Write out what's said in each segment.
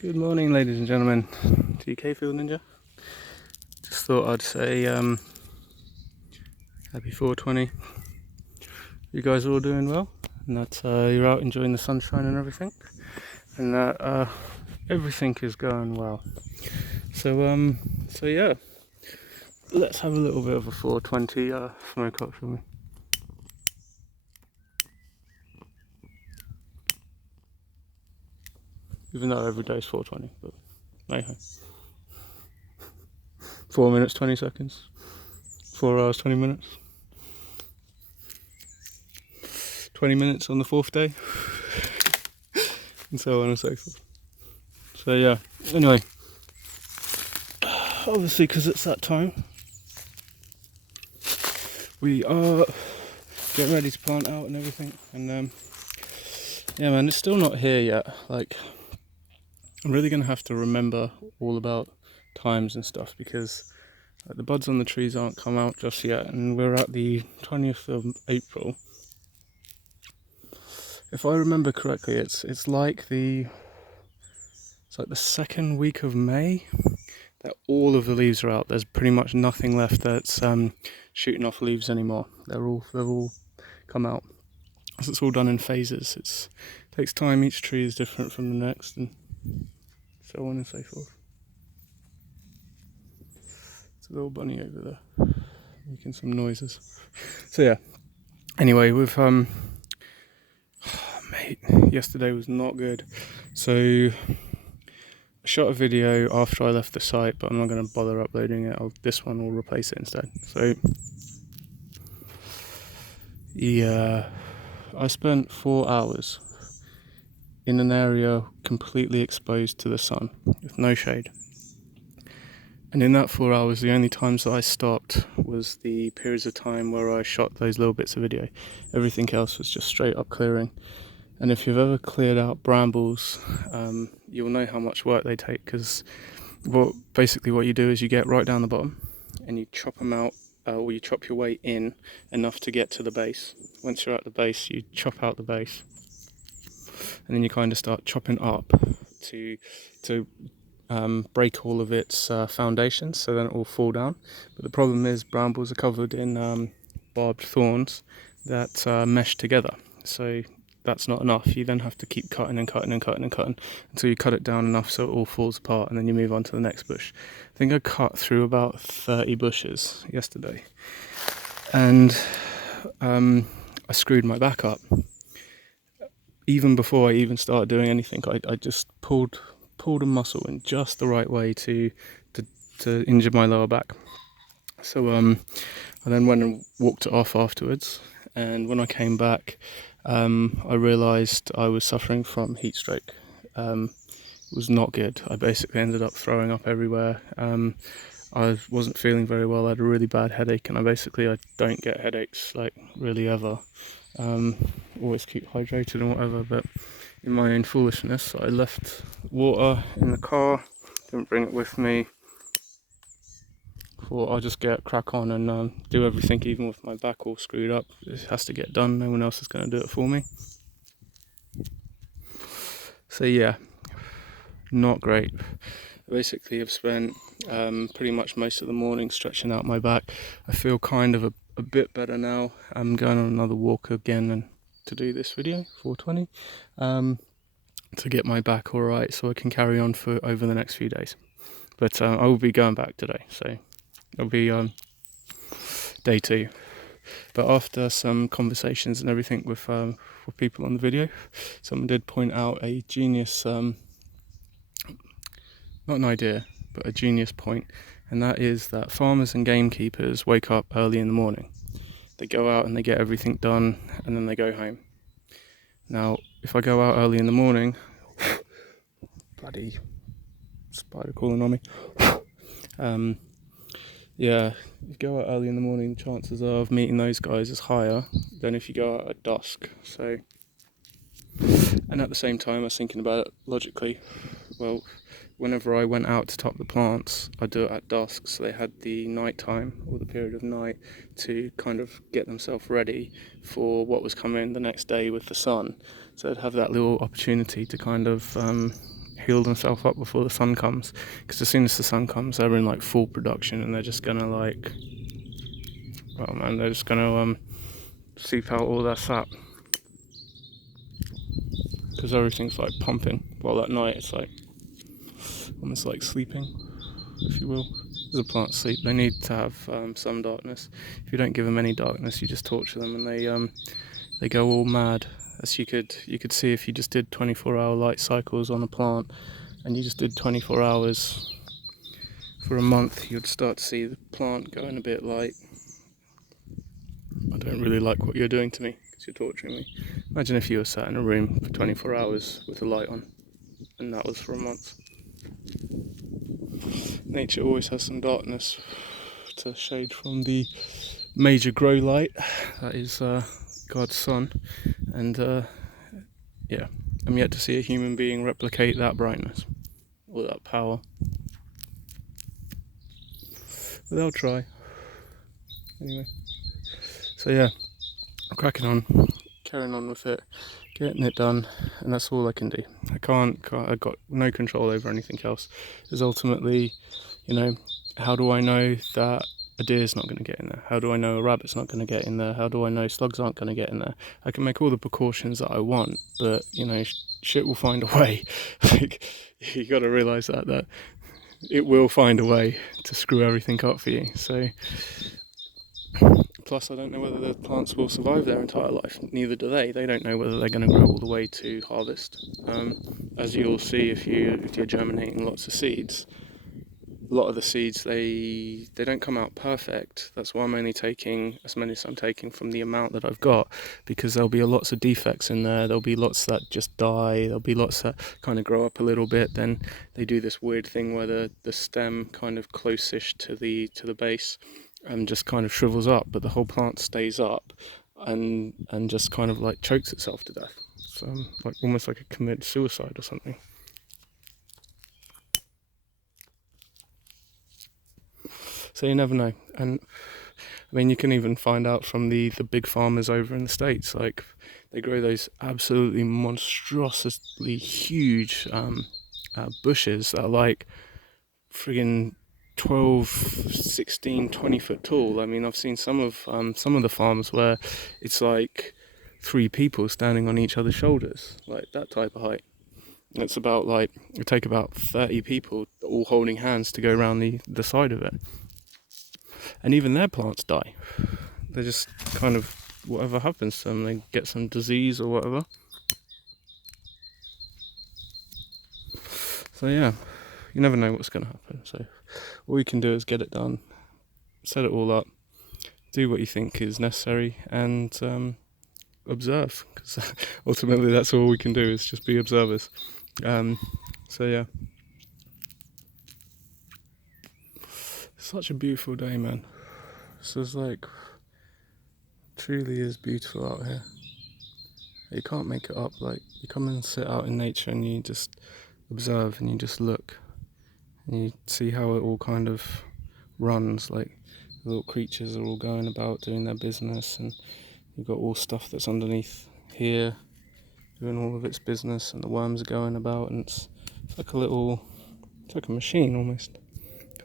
Good morning, ladies and gentlemen. TK Field Ninja. Just thought I'd say happy 420. You guys are all doing well, and that you're out enjoying the sunshine and everything, and that everything is going well. So yeah, let's have a little bit of a 420 smoke up, shall we? Even though every day is 420, but anyhow. 4 minutes 20 seconds, 4 hours 20 minutes, 20 minutes on the 4th day, and so on and so forth. So yeah, anyway, obviously because it's that time, we are getting ready to plant out and everything, and yeah man, it's still not here yet. Like, I'm really going to have to remember all about times and stuff, because the buds on the trees aren't come out just yet, and we're at the 20th of April. If I remember correctly, it's like the second week of May that all of the leaves are out. There's pretty much nothing left that's shooting off leaves anymore. They've all come out. So it's all done in phases. It takes time. Each tree is different from the next, and so on and so forth. It's a little bunny over there making some noises. So yeah. Anyway, we've mate, yesterday was not good. So I shot a video after I left the site, but I'm not going to bother uploading it. This one will replace it instead. So yeah, I spent 4 hours in an area completely exposed to the sun with no shade. And in that 4 hours, the only times that I stopped was the periods of time where I shot those little bits of video. Everything else was just straight up clearing. And if you've ever cleared out brambles, you'll know how much work they take, because basically what you do is you get right down the bottom and you chop them out, or you chop your way in enough to get to the base. Once you're at the base, you chop out the base, and then you kind of start chopping up to break all of its foundations, so then it will fall down. But the problem is brambles are covered in barbed thorns that mesh together, so that's not enough. You then have to keep cutting and cutting and cutting and cutting until you cut it down enough so it all falls apart, and then you move on to the next bush. I think I cut through about 30 bushes yesterday, and I screwed my back up. Even before I even started doing anything, I just pulled a muscle in just the right way to injure my lower back. So I then went and walked it off afterwards, and when I came back, I realised I was suffering from heat stroke. It was not good. I basically ended up throwing up everywhere. I wasn't feeling very well. I had a really bad headache, and I don't get headaches like really ever. Always keep hydrated and whatever, but in my own foolishness, I left water in the car, didn't bring it with me. Thought I'll just get crack on and do everything, even with my back all screwed up. It has to get done. No one else is going to do it for me. So yeah, not great. Basically, I've spent pretty much most of the morning stretching out my back. I feel kind of a bit better now. I'm going on another walk again and to do this video, 420, to get my back all right, so I can carry on for over the next few days. But I will be going back today, so it'll be day 2. But after some conversations and everything with people on the video, someone did point out a genius, not an idea, but a genius point, and that is that farmers and gamekeepers wake up early in the morning. They go out and they get everything done, and then they go home. Now, if I go out early in the morning, bloody spider crawling on me. Yeah, if you go out early in the morning, the chances of meeting those guys is higher than if you go out at dusk. So, and at the same time, I was thinking about it logically. Well, whenever I went out to top the plants, I do it at dusk, so they had the night time, or the period of night, to kind of get themselves ready for what was coming the next day with the sun. So they'd have that little opportunity to kind of heal themselves up before the sun comes, because as soon as the sun comes, they're in like full production, and they're just gonna like, oh man, they're just gonna seep out all their sap, because everything's like pumping, while at night it's like almost like sleeping, if you will. As a plant sleep, they need to have some darkness. If you don't give them any darkness, you just torture them, and they go all mad. As you could see if you just did 24-hour light cycles on a plant, and you just did 24 hours for a month, you'd start to see the plant going a bit like, I don't really like what you're doing to me, because you're torturing me. Imagine if you were sat in a room for 24 hours with the light on, and that was for a month. Nature always has some darkness to shade from the major grow light, that is God's sun, and yeah, I'm yet to see a human being replicate that brightness or that power, but they'll try anyway. So yeah, I'm cracking on, carrying on with it, getting it done, and that's all I can do. I've got no control over anything else. Because ultimately, you know, how do I know that a deer's not going to get in there? How do I know a rabbit's not going to get in there? How do I know slugs aren't going to get in there? I can make all the precautions that I want, but you know, shit will find a way. Like, you got to realise that it will find a way to screw everything up for you. So plus, I don't know whether the plants will survive their entire life. Neither do they. They don't know whether they're going to grow all the way to harvest. As you'll see if you're germinating lots of seeds, a lot of the seeds they don't come out perfect. That's why I'm only taking as many as I'm taking from the amount that I've got, because there'll be lots of defects in there. There'll be lots that just die. There'll be lots that kind of grow up a little bit. Then they do this weird thing where the stem kind of close-ish to the base and just kind of shrivels up, but the whole plant stays up and just kind of like chokes itself to death. So like almost like a committed suicide or something. So you never know. And I mean, you can even find out from the big farmers over in the States. Like, they grow those absolutely monstrously huge bushes that are like friggin' 12, 16, 20 foot tall. I mean, I've seen some of the farms where it's like 3 people standing on each other's shoulders, like that type of height. It's about like, it take about 30 people all holding hands to go around the side of it. And even their plants die. They just kind of, whatever happens to them, they get some disease or whatever. So yeah, you never know what's going to happen. So all you can do is get it done, set it all up, do what you think is necessary, and observe. Because ultimately that's all we can do, is just be observers. So yeah. Such a beautiful day, man. This is like, truly is beautiful out here. You can't make it up. Like, you come and sit out in nature and you just observe and you just look and you see how it all kind of runs. Like, the little creatures are all going about doing their business, and you've got all stuff that's underneath here doing all of its business, and the worms are going about, and it's like it's like a machine almost.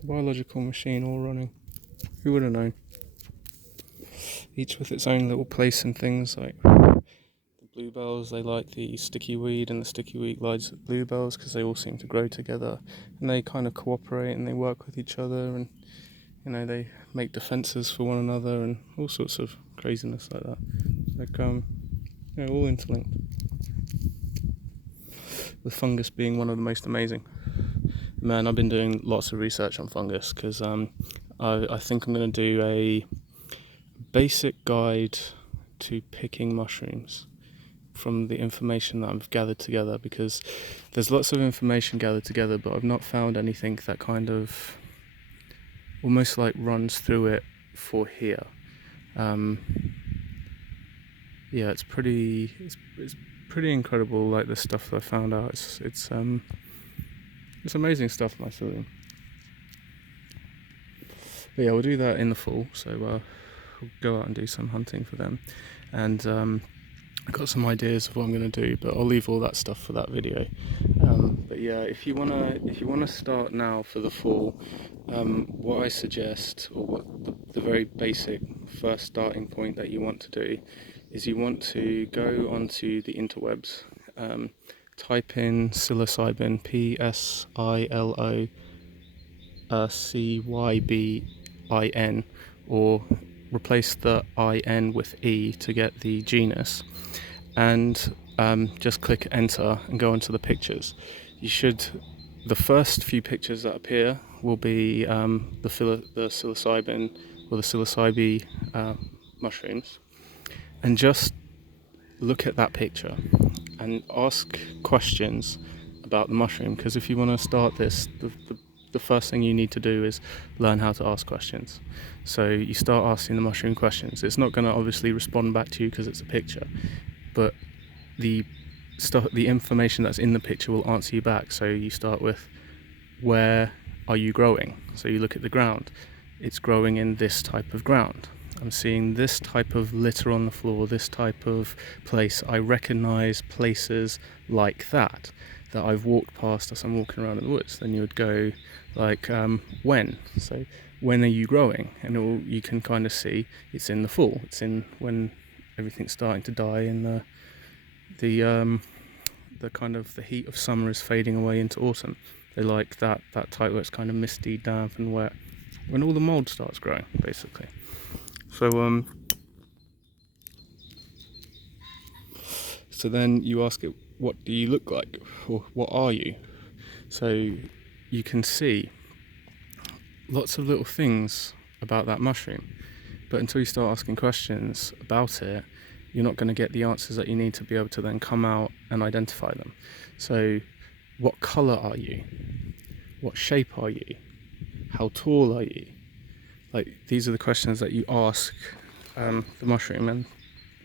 A biological machine all running. Who would have known? Each with its own little place and things. Like the bluebells, they like the sticky weed, and the sticky weed likes the bluebells, because they all seem to grow together, and they kind of cooperate and they work with each other, and you know, they make defences for one another and all sorts of craziness like that. Like you know, all interlinked. With fungus being one of the most amazing. Man, I've been doing lots of research on fungus, because I think I'm going to do a basic guide to picking mushrooms from the information that I've gathered together, because there's lots of information gathered together, but I've not found anything that kind of almost like runs through it for here. Yeah, it's pretty incredible, like the stuff that I found out. It's amazing stuff, myself. But yeah, we'll do that in the fall, so we'll go out and do some hunting for them. And I've got some ideas of what I'm going to do, but I'll leave all that stuff for that video. But yeah. yeah, if you wanna start now for the fall, what I suggest, or what the very basic first starting point that you want to do, is you want to go onto the interwebs, type in psilocybin, PSILOCYBIN, or replace the IN with E to get the genus, and just click enter and go into the pictures. The first few pictures that appear will be the psilocybin or the psilocybe mushrooms, and just look at that picture and ask questions about the mushroom, because if you want to start this, the first thing you need to do is learn how to ask questions. So you start asking the mushroom questions. It's not going to obviously respond back to you because it's a picture, but the information that's in the picture will answer you back. So you start with, where are you growing? So you look at the ground. It's growing in this type of ground. I'm seeing this type of litter on the floor, this type of place. I recognize places like that I've walked past as I'm walking around in the woods. Then you would go like, when? So when are you growing? And you can kind of see it's in the fall. It's in when everything's starting to die and the kind of the heat of summer is fading away into autumn. They like that type where it's kind of misty, damp and wet, when all the mold starts growing, basically. So then you ask it, what do you look like, or what are you? So you can see lots of little things about that mushroom, but until you start asking questions about it, you're not going to get the answers that you need to be able to then come out and identify them. So what colour are you? What shape are you? How tall are you? Like, these are the questions that you ask the mushroom, and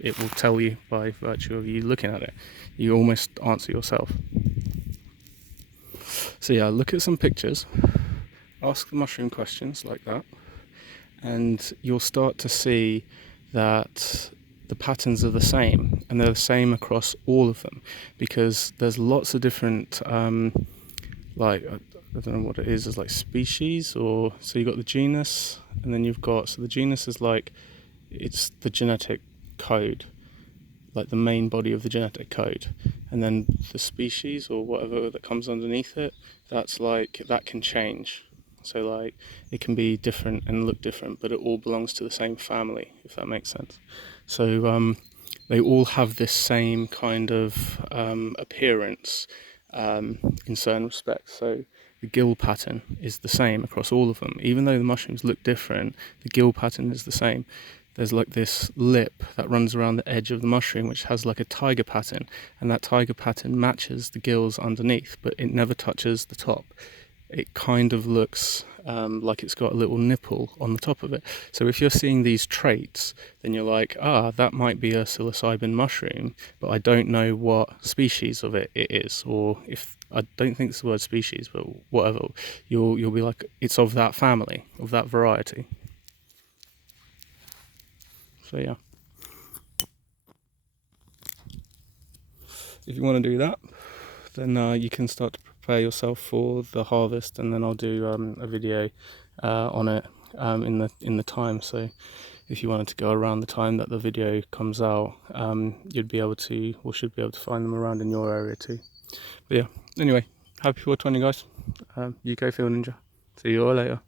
it will tell you by virtue of you looking at it. You almost answer yourself. So yeah, look at some pictures, ask the mushroom questions like that, and you'll start to see that the patterns are the same, and they're the same across all of them, because there's lots of different like, I don't know what it is, like species, or so you've got the genus, and then you've got, so the genus is like, it's the genetic code, like the main body of the genetic code, and then the species or whatever that comes underneath it, that's like, that can change. So like, it can be different and look different, but it all belongs to the same family, if that makes sense. So they all have this same kind of appearance in certain respects. So the gill pattern is the same across all of them. Even though the mushrooms look different, the gill pattern is the same. There's like this lip that runs around the edge of the mushroom, which has like a tiger pattern, and that tiger pattern matches the gills underneath, but it never touches the top. It kind of looks like it's got a little nipple on the top of it. So if you're seeing these traits, then you're like, that might be a psilocybin mushroom, but I don't know what species of it is, or if I don't think it's the word species, but whatever, you'll be like, it's of that family, of that variety. So yeah, if you want to do that, then you can start to prepare yourself for the harvest, and then I'll do a video on it in the time. So if you wanted to go around the time that the video comes out, you'd be able to, or should be able to, find them around in your area too. But yeah, anyway, happy 420 guys. UK Field Ninja. See you all later.